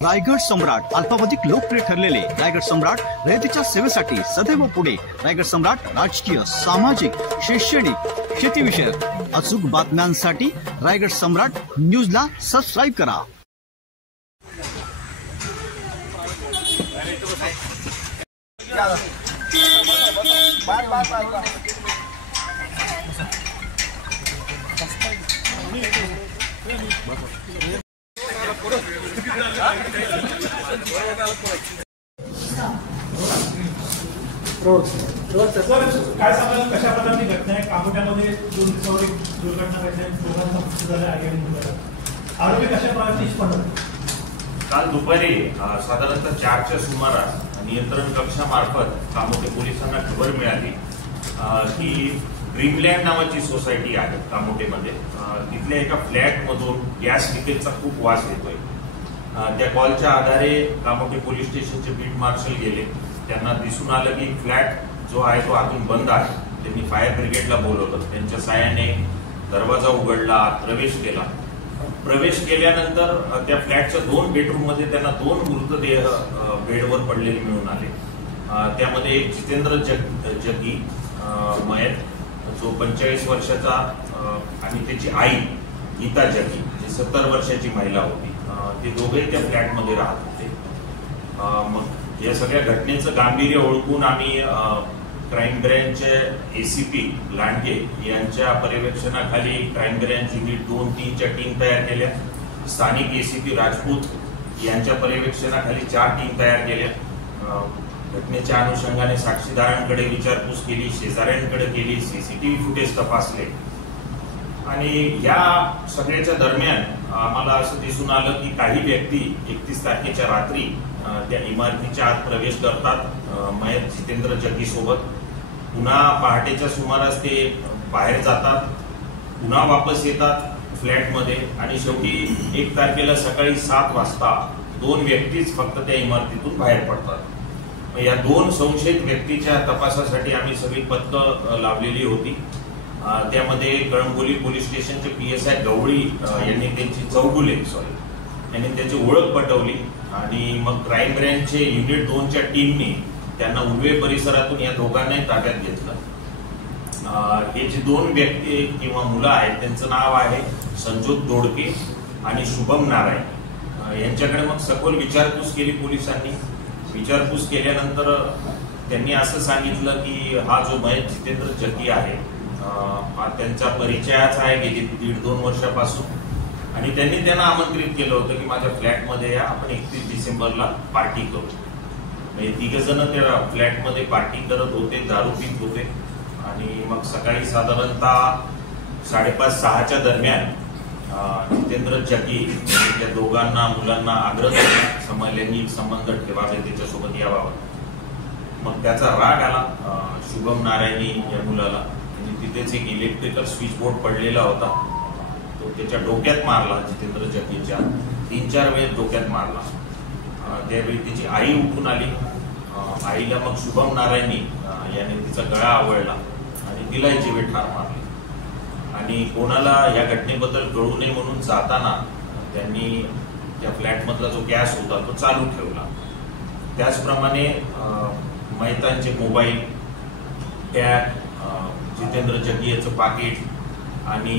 रायगड सम्राट अल्पावधीत लोकप्रिय ठरलेले रायगड सम्राट रयतेच्या सेवेसाठी सदैव पुढे। रायगड सम्राट राजकीय, सामाजिक, शैक्षणिक, शेतीविषयक अचूक बातम्यांसाठी रायगड सम्राट न्यूजला सबस्क्राईब करा। काय सांगाल, कशा प्रकारची घटना आहे? कामोट्यामध्ये दोन दिवसावर दुर्घटना घडल्या, दोघांचा मृत्यू झाला आहे। आरोपी कशा प्रकारची स्पंदन? काल दुपारी साधारणतः 4च्या सुमारास नियंत्रण कक्षामार्फत कामोटे पोलिसांना खबर मिळाली की ड्रीमलँड नावाची सोसायटी आहे कामोटेमध्ये, तिथल्या एका फ्लॅटमधून गॅस लिकेजचा खूप वास येतोय। त्या कॉलच्या आधारे कामोटे पोलीस स्टेशनचे बीट मार्शल गेले। त्यांना दिसून आलं की फ्लॅट जो आहे तो आतून बंद आहे। त्यांनी फायर ब्रिगेडला बोलवलं, त्यांच्या साहाय्याने दरवाजा उघडला, प्रवेश केला। प्रवेश केल्यानंतर त्या फ्लॅटच्या 2 बेडरूम मध्ये त्यांना 2 मृतदेह बेडवर पडलेले मिळून आले। त्यामध्ये एक जितेंद्र जगी मयत, जो 45 वर्षाचा, आणि त्याची आई गीता जगी जी 70 वर्षाची महिला होती। ते दोघे त्या फ्लॅटमध्ये राहत होते। मग या सगळ्या घटनेचं गांभीर्य ओळखून आम्ही क्राईम ब्रँचचे एसीपी लांडगे यांच्या पर्यवेक्षणाखाली क्राईम ब्रँच युनिट 2-3च्या टीम तयार केल्या। स्थानिक एसीपी राजपूत यांच्या पर्यवेक्षणाखाली 4 टीम तयार केल्या। घटनेच्या अनुषंगाने साक्षीदारांकडे विचारपूस केली, शेजाऱ्यांकडे केली, सीसीटीव्ही फुटेज तपासले। आणि या सगळ्याच्या दरम्यान आम्हाला असं दिसून आलं की काही व्यक्ती 31 तारखेच्या रात्री त्या इमारतीच्या आत प्रवेश करतात मयत जितेंद्र जगी सोबत। पुन्हा पहाटेच्या सुमारास ते बाहेर जातात, पुन्हा वापस येतात फ्लॅटमध्ये, आणि शेवटी 1 तारखेला सकाळी 7 वाजता 2 व्यक्तीच फक्त त्या इमारतीतून बाहेर पडतात। या 2 संशयित व्यक्तीच्या तपासासाठी आम्ही सगळी पथकं लावलेली होती। त्यामध्ये कळंबोली पोलीस स्टेशनचे PSI गवळी यांनी त्यांची ओळख पटवली, आणि मग क्राईम ब्रँचचे युनिट 2च्या टीमने त्यांना उर्वे परिसरातून या दोघांनाही ताब्यात घेतलं। हे जे 2 व्यक्ती किंवा मुलं आहेत त्यांचं नाव आहे संजोत दोडके आणि शुभम नारायण। यांच्याकडे मग सखोल विचारपूस केली पोलिसांनी। विचारपूस केल्यानंतर त्यांनी असं सांगितलं की हा जो मयत जितेंद्र जगी आहे हा त्यांचा परिचयाचा आहे गेली 1.5-2 वर्षापासून, आणि त्यांनी त्यांना आमंत्रित केलं होतं की माझ्या फ्लॅटमध्ये या, आपण 31 डिसेंबरला पार्टी करू। हे 3 जण त्या फ्लॅटमध्ये पार्टी करत होते, दारू पीत होते। आणि मग सकाळी साधारणतः 5:30-6च्या दरम्यान जितेंद्र जगी त्या दोघांना मुलांना आग्रह लैंगिक संबंध ठेवावे, त्याच्यासोबत यावं। मग त्याचा राग आला शुभम नारायणी या मुलाला। तिथेच एक इलेक्ट्रिकल स्विच बोर्ड पडलेला होता, तो त्याच्या डोक्यात मारला, जितेंद्र जगीच्या 3-4 वेळेस डोक्यात मारला। त्यावेळी तिची आई उठून आली। आईला मग शुभम नारायणी याने तिचा गळा आवळला आणि तिला जीवे ठार मारली। आणि कोणाला या घटनेबद्दल कळू नये म्हणून जाताना त्यांनी त्या फ्लॅटमधला जो गॅस होता तो चालू ठेवला। त्याचप्रमाणे मयतांचे मोबाईल, टॅग, जितेंद्र जगी याचं पाकिट आणि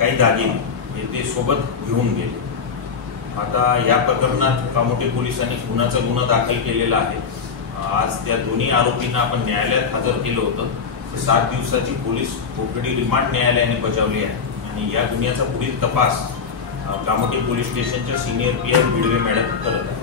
काही दागिने हे ते सोबत घेऊन गेले। आता या प्रकरणात कामोटे पोलिसांनी खुनाचा गुन्हा दाखल केलेला आहे। आज त्या दोन्ही आरोपींना आपण न्यायालयात हजर केलं होतं। 7 दिवसाची पोलीस कोठडी रिमांड न्यायालयाने बजावली आहे, आणि या गुन्ह्याचा पुढील तपास कामोटे पोलीस स्टेशनच्या सिनियर PI भिडवे मॅडम करत आहे।